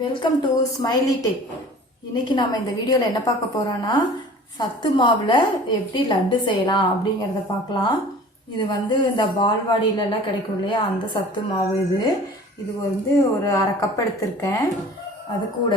Welcome to smiley tech. இன்னைக்கு நம்ம இந்த வீடியோவில் என்ன பார்க்க போறோம்னா சத்து மாவில் எப்படி லட்டு செய்யலாம் அப்படிங்கிறத பார்க்கலாம். இது இந்த பால்வாடியிலலாம் கிடைக்கும் இல்லையா, அந்த சத்து மாவு இது ஒரு அரை கப் எடுத்திருக்கேன். அது கூட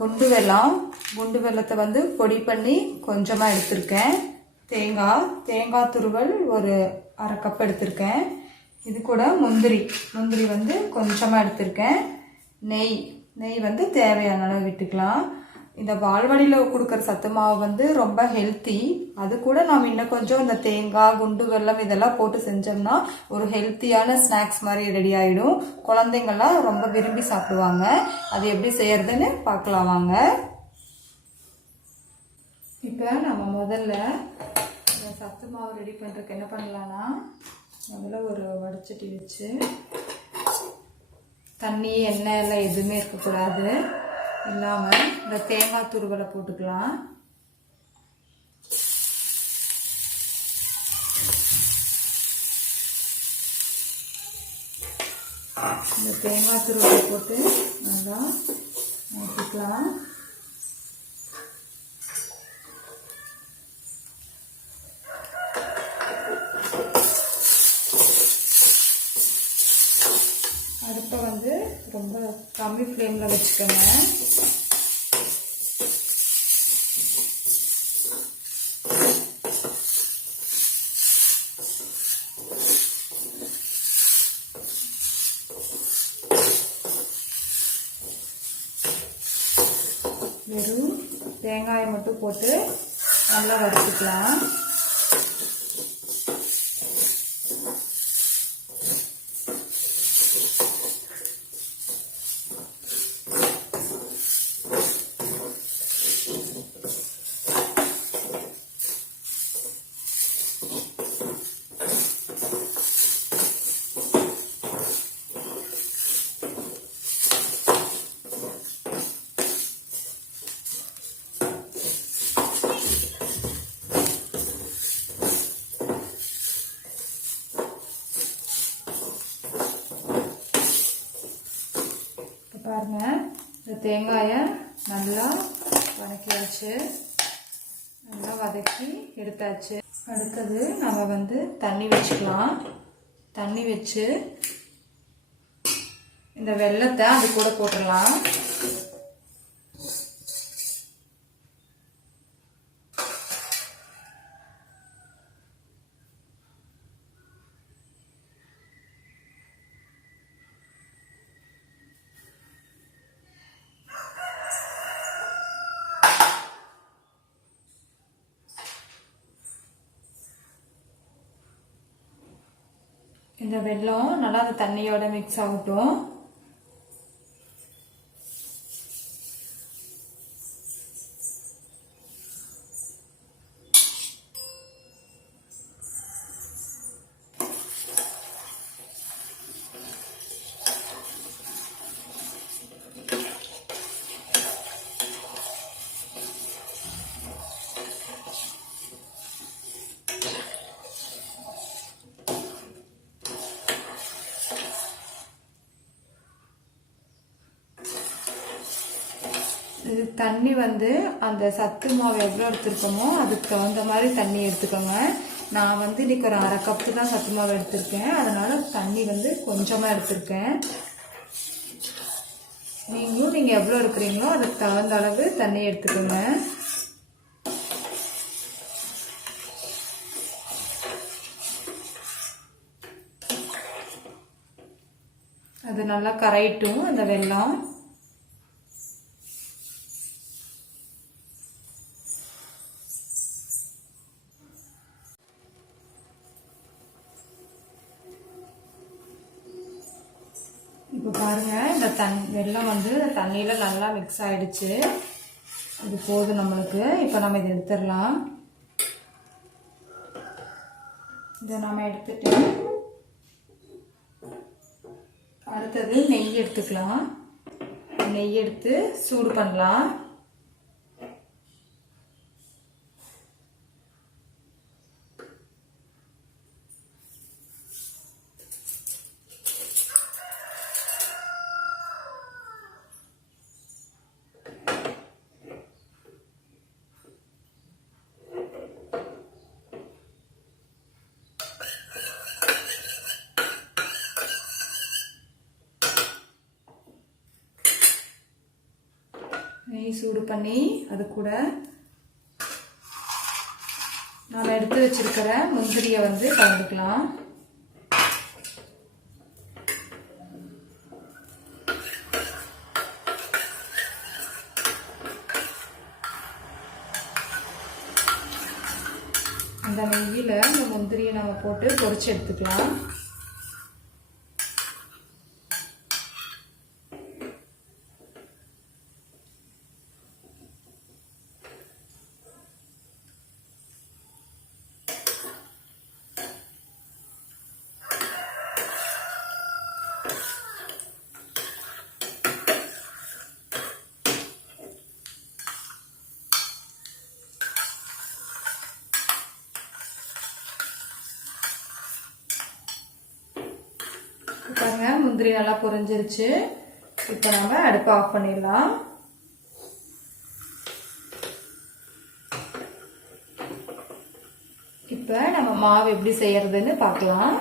குண்டு வெல்லத்தை பொடி பண்ணி கொஞ்சமாக எடுத்திருக்கேன். தேங்காய் துருவல் ஒரு அரை கப் எடுத்திருக்கேன். இது கூட முந்திரி கொஞ்சமாக எடுத்திருக்கேன். நெய் தேவையான அளவு விட்டுக்கலாம். இந்த பால்வாடியில் கொடுக்குற சத்து மாவு ரொம்ப ஹெல்த்தி. அது கூட நாம் இன்னும் கொஞ்சம் இந்த தேங்காய் குண்டு வெல்லம் இதெல்லாம் போட்டு செஞ்சோம்னா ஒரு ஹெல்த்தியான ஸ்நாக்ஸ் மாதிரி ரெடி ஆகிடும். குழந்தைங்கள்லாம் ரொம்ப விரும்பி சாப்பிடுவாங்க. அது எப்படி செய்யறதுன்னு பார்க்கலாம் வாங்க. இப்போ நம்ம முதல்ல இந்த சத்து மாவு ரெடி பண்ணுறதுக்கு என்ன பண்ணலான்னா, முதல்ல ஒரு வடிச்சட்டி வச்சு தண்ணி எண்ணெய் எல்லாம் எதுவுமே இருக்கக்கூடாது, இல்லாமல் இந்த தேங்காய் துருவலை போட்டுக்கலாம். இந்த தேங்காய் துருவலை போட்டு நல்லா ஊற்றிக்கலாம். அடுப்பை ரொம்ப கம்மி ஃப்ளேமில் வச்சுக்கோங்க. வெறும் தேங்காயை மட்டும் போட்டு நல்லா வறுத்துக்கலாம். பாருங்க, இந்த தேங்காயை நல்லா வதக்கியாச்சு, நல்லா வதக்கி எடுத்தாச்சு. அடுத்தது நம்ம தண்ணி வச்சுக்கலாம். தண்ணி வச்சு இந்த வெல்லத்தை அது கூட போட்டுடலாம். இந்த வெல்லம் நல்லா அந்த தண்ணியோட மிக்ஸ் ஆகட்டும். இது தண்ணி அந்த சத்து மாவு எவ்வளோ எடுத்துருக்கோமோ அதுக்கு தகுந்த மாதிரி தண்ணி எடுத்துக்கோங்க. நான் இன்னைக்கு ஒரு அரை கப்பு தான் சத்து மாவு எடுத்திருக்கேன், அதனால தண்ணி கொஞ்சமாக எடுத்திருக்கேன். நீங்கள் எவ்வளோ எடுக்கிறீங்களோ அதுக்கு தகுந்த அளவு தண்ணி எடுத்துக்கோங்க. அது நல்லா கரையட்டும் அந்த வெல்லம். இப்போ பாருங்க, இந்த வெல்லம் தண்ணியில் நல்லா மிக்ஸ் ஆயிடுச்சு. இது போதும் நம்மளுக்கு. இப்போ நம்ம இதை எடுத்துடலாம். இதை நம்ம எடுத்துட்டு அடுத்தது நெய் எடுத்துக்கலாம். நெய் எடுத்து சூடு பண்ணலாம். நெய் சூடு பண்ணி அது கூட நாம் எடுத்து வச்சிருக்கிற முந்திரியை வந்து கலந்துக்கலாம். அந்த நெய்யில் இந்த முந்திரியை நம்ம போட்டு பொரிச்சு எடுத்துக்கலாம். பாருங்க முந்திரி நல்லா பொரிஞ்சிருச்சு. இப்போ நம்ம அடுப்பை ஆஃப் பண்ணிடலாம். இப்போ நம்ம மாவு எப்படி செய்யறதுன்னு பார்க்கலாம்.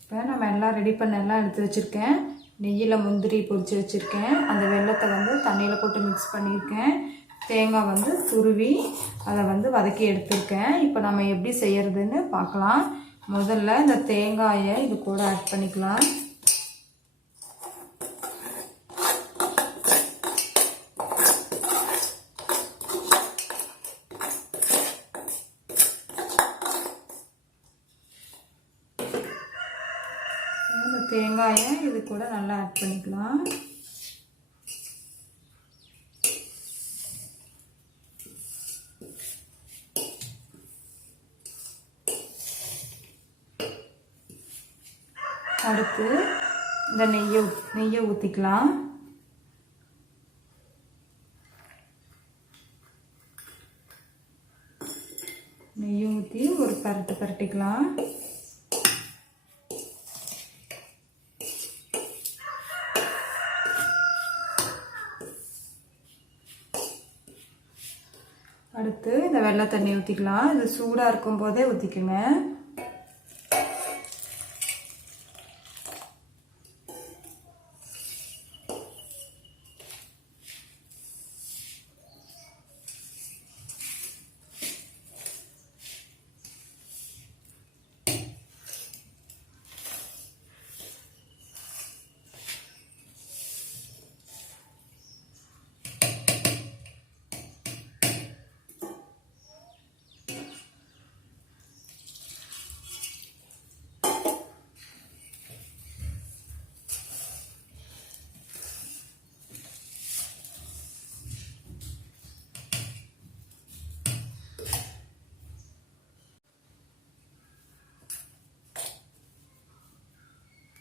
இப்போ நம்ம எல்லாம் ரெடி பண்ண எல்லாம் எடுத்து வச்சிருக்கேன். நெய்யில் முந்திரி பொரிச்சு வச்சிருக்கேன். அந்த வெல்லத்தை வந்து தண்ணியில் போட்டு மிக்ஸ் பண்ணியிருக்கேன். தேங்காய் வந்து துருவி அதை வந்து வதக்கி எடுத்துருக்கேன். இப்போ நம்ம எப்படி செய்யறதுன்னு பார்க்கலாம். முதல்ல இந்த தேங்காயை இது கூட ஆட் பண்ணிக்கலாம். இந்த தேங்காயை இது கூட நல்லா ஆட் பண்ணிக்கலாம். அடுத்து இந்த நெய்யை ஊற்றிக்கலாம். நெய்யை ஊற்றி ஒரு பரட்டிக்கலாம். அடுத்து இந்த வெள்ளை தண்ணி ஊற்றிக்கலாம். இது சூடாக இருக்கும் போதே ஊற்றிக்குங்க.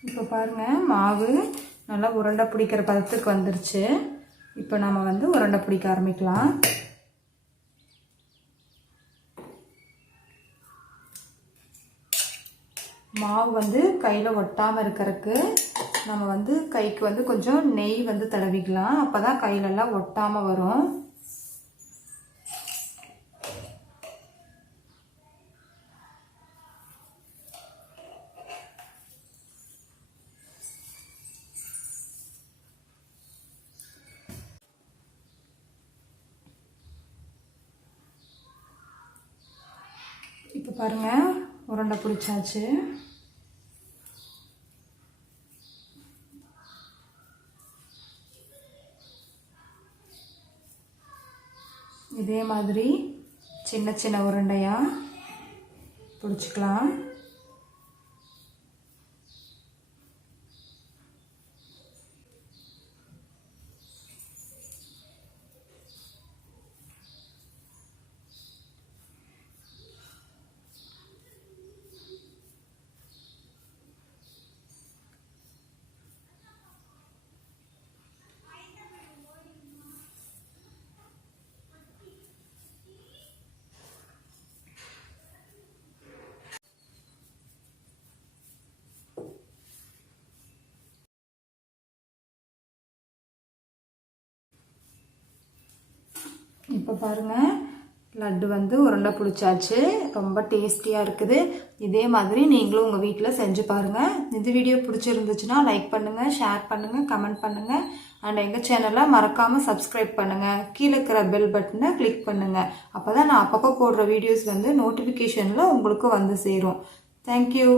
இப்போ பாருங்கள் மாவு நல்லா உருண்டை பிடிக்கிற பதத்துக்கு வந்துருச்சு. இப்போ நம்ம வந்து உருண்டை பிடிக்க ஆரம்பிக்கலாம். மாவு வந்து கையில் ஒட்டாமல் இருக்கிறதுக்கு நம்ம வந்து கைக்கு வந்து கொஞ்சம் நெய் வந்து தடவிக்கலாம். அப்போ தான் கையிலெல்லாம் ஒட்டாமல் வரும். இப்போ பாருங்கள் உருண்டை பிடிச்சாச்சு. இதே மாதிரி சின்ன சின்ன உருண்டையாக பிடிச்சிக்கலாம். இப்போ பாருங்கள் லட்டு வந்து உருண்டை பிடிச்சாச்சு. ரொம்ப டேஸ்டியாக இருக்குது. இதே மாதிரி நீங்களும் உங்கள் வீட்டில் செஞ்சு பாருங்கள். இந்த வீடியோ பிடிச்சிருந்துச்சுன்னா லைக் பண்ணுங்கள், ஷேர் பண்ணுங்கள், கமெண்ட் பண்ணுங்கள். அண்ட் எங்கள் சேனலை மறக்காமல் சப்ஸ்கிரைப் பண்ணுங்கள். கீழே இருக்கிற பெல் பட்டனை கிளிக் பண்ணுங்கள். அப்போ தான் நான் அப்பப்போ போடுற வீடியோஸ் வந்து நோட்டிஃபிகேஷனில் உங்களுக்கு வந்து சேரும். தேங்க்யூ.